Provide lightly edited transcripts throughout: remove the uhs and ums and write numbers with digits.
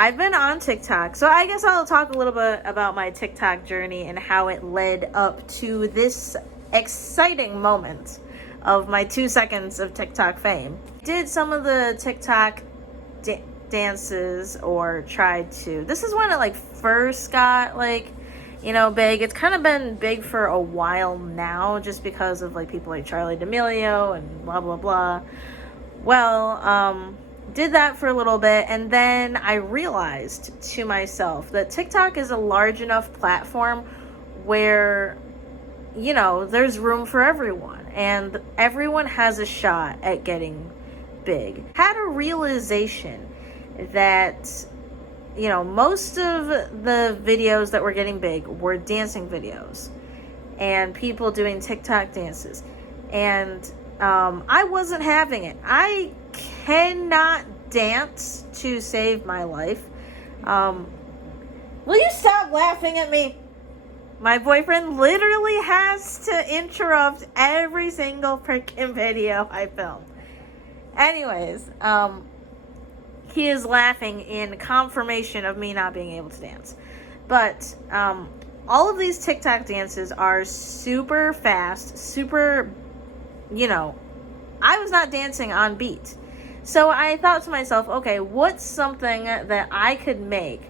I've been on TikTok, so I guess I'll talk a little bit about my TikTok journey and how it led up to this exciting moment of my 2 seconds of TikTok fame. Did some of the TikTok dances, or tried to. This is when it like first got like, you know, big. It's kind of been big for a while now, just because of like people like Charli D'Amelio and blah blah blah. Well, did that for a little bit, and then I realized to myself that TikTok is a large enough platform where, you know, there's room for everyone, and everyone has a shot at getting big. Had a realization that, you know, most of the videos that were getting big were dancing videos and people doing TikTok dances, and I wasn't having it. I cannot dance to save my life. Will you stop laughing at me? My boyfriend literally has to interrupt every single freaking video I film. Anyways, he is laughing in confirmation of me not being able to dance. But all of these TikTok dances are super fast, super, you know, I was not dancing on beat. So I thought to myself, okay, what's something that I could make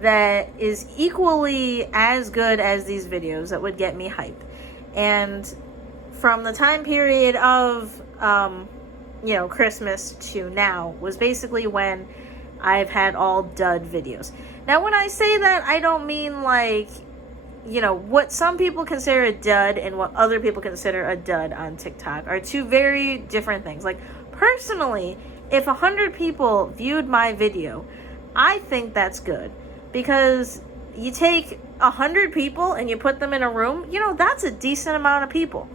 that is equally as good as these videos that would get me hype? And from the time period of, you know, Christmas to now was basically when I've had all dud videos. Now, when I say that, I don't mean like, you know, what some people consider a dud and what other people consider a dud on TikTok are two very different things. Like, personally, if 100 people viewed my video, I think that's good, because you take 100 people and you put them in a room, you know, that's a decent amount of people.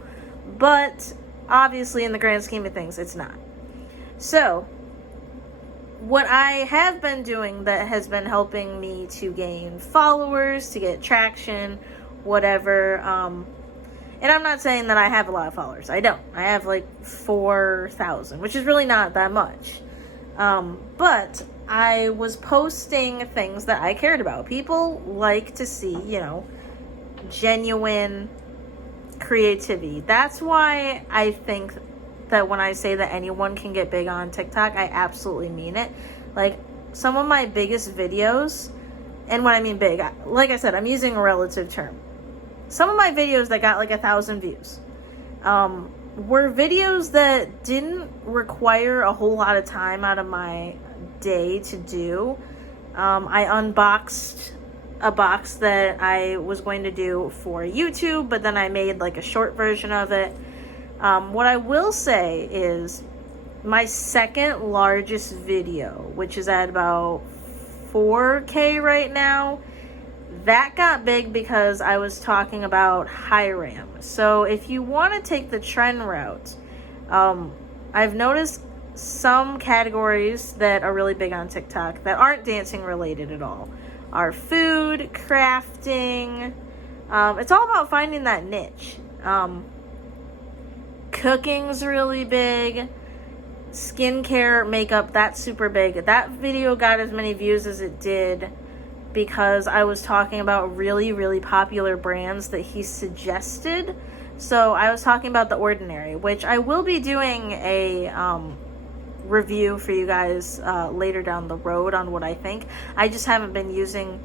But obviously, in the grand scheme of things, it's not. So, what I have been doing that has been helping me to gain followers, to get traction, whatever, and I'm not saying that I have a lot of followers. I don't. I have like 4,000, which is really not that much. But I was posting things that I cared about. People like to see, you know, genuine creativity. That's why I think that when I say that anyone can get big on TikTok, I absolutely mean it. Like, some of my biggest videos, and when I mean big, like I said, I'm using a relative term. Some of my videos that got like 1,000 views were videos that didn't require a whole lot of time out of my day to do. I unboxed a box that I was going to do for YouTube, but then I made like a short version of it. What I will say is my second largest video, which is at about 4K right now, that got big because I was talking about Hiram. So if you want to take the trend route, I've noticed some categories that are really big on TikTok that aren't dancing related at all are food, crafting. It's all about finding that niche. Cooking's really big. Skincare, makeup, that's super big. That video got as many views as it did because I was talking about really, really popular brands that he suggested. So I was talking about The Ordinary, which I will be doing a review for you guys later down the road on what I think. I just haven't been using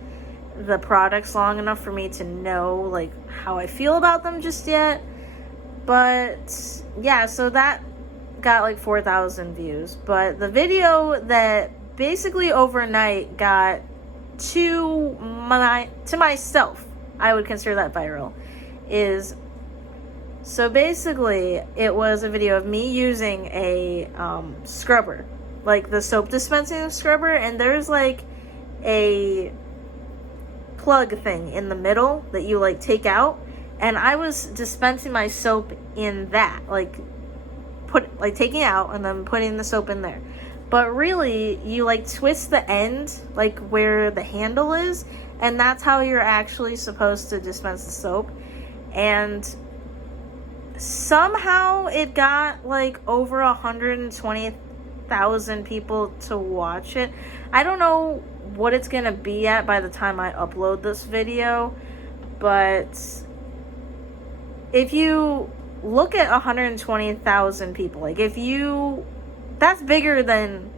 the products long enough for me to know like how I feel about them just yet. But yeah, so that got like 4,000 views. But the video that basically overnight got to myself, I would consider that viral, is, so basically it was a video of me using a scrubber, like the soap dispensing scrubber, and there's like a plug thing in the middle that you like take out, and I was dispensing my soap in that, like taking it out and then putting the soap in there. But really, you like twist the end, like where the handle is, and that's how you're actually supposed to dispense the soap. And somehow it got like over 120 100,000 people to watch it. I don't know what it's gonna be at by the time I upload this video, but if you look at 120,000 people, like that's bigger than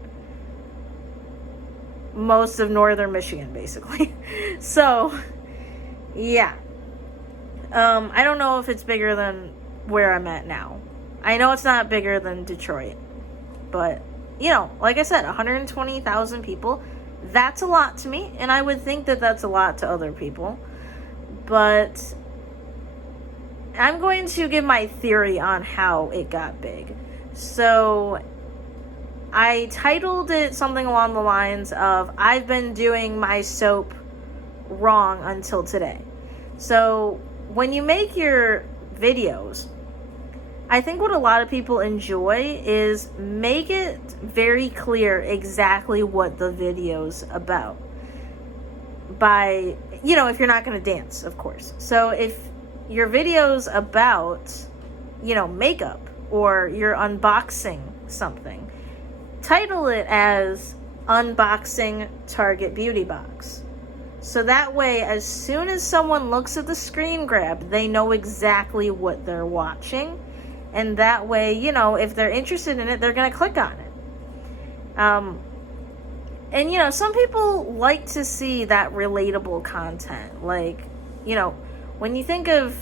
most of northern Michigan, basically. So, yeah. I don't know if it's bigger than where I'm at now. I know it's not bigger than Detroit, but, like I said, 120,000 people, that's a lot to me, and I would think that that's a lot to other people, but I'm going to give my theory on how it got big. So, I titled it something along the lines of, I've been doing my soap wrong until today. So, when you make your videos, I think what a lot of people enjoy is make it very clear exactly what the video's about. By, if you're not going to dance, of course. So if your video's about, makeup, or you're unboxing something, title it as Unboxing Target Beauty Box. So that way, as soon as someone looks at the screen grab, they know exactly what they're watching. And that way, if they're interested in it, they're going to click on it. And, some people like to see that relatable content. Like, when you think of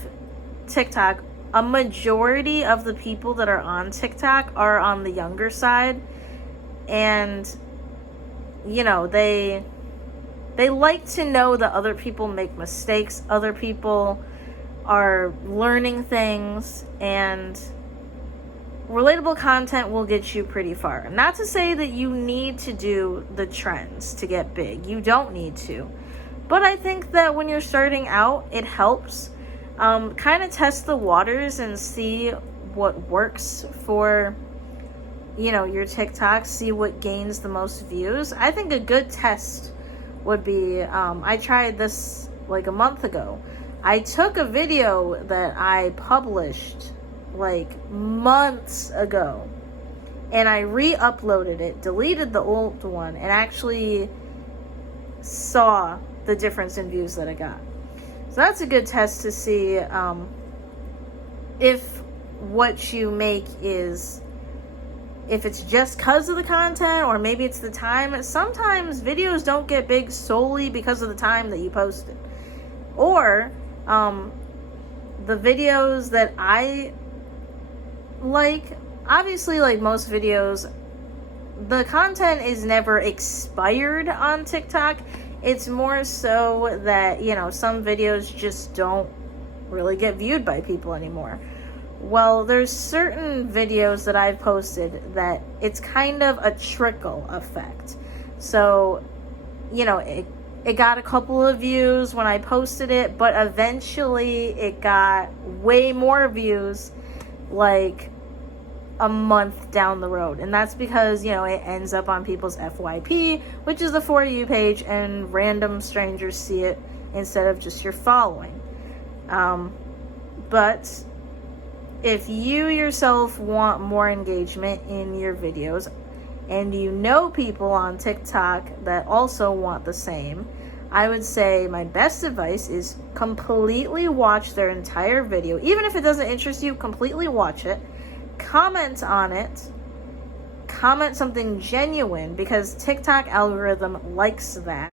TikTok, a majority of the people that are on TikTok are on the younger side. And, they like to know that other people make mistakes. Other people are learning things, and relatable content will get you pretty far. Not to say that you need to do the trends to get big. You don't need to. But I think that when you're starting out, it helps. Kind of test the waters and see what works for, your TikTok. See what gains the most views. I think a good test would be, I tried this like a month ago. I took a video that I published like months ago, and I re-uploaded it, deleted the old one, and actually saw the difference in views that I got. So that's a good test to see if what you make is, if it's just because of the content, or maybe it's the time. Sometimes videos don't get big solely because of the time that you posted. Or the videos that I like, obviously, like most videos, the content is never expired on TikTok. It's more so that, some videos just don't really get viewed by people anymore. Well, there's certain videos that I've posted that it's kind of a trickle effect. So, it got a couple of views when I posted it, but eventually it got way more views like a month down the road. And that's because, it ends up on people's FYP, which is the For You page, and random strangers see it instead of just your following. But if you yourself want more engagement in your videos, and people on TikTok that also want the same, I would say my best advice is completely watch their entire video. Even if it doesn't interest you, completely watch it. Comment on it. Comment something genuine, because TikTok algorithm likes that.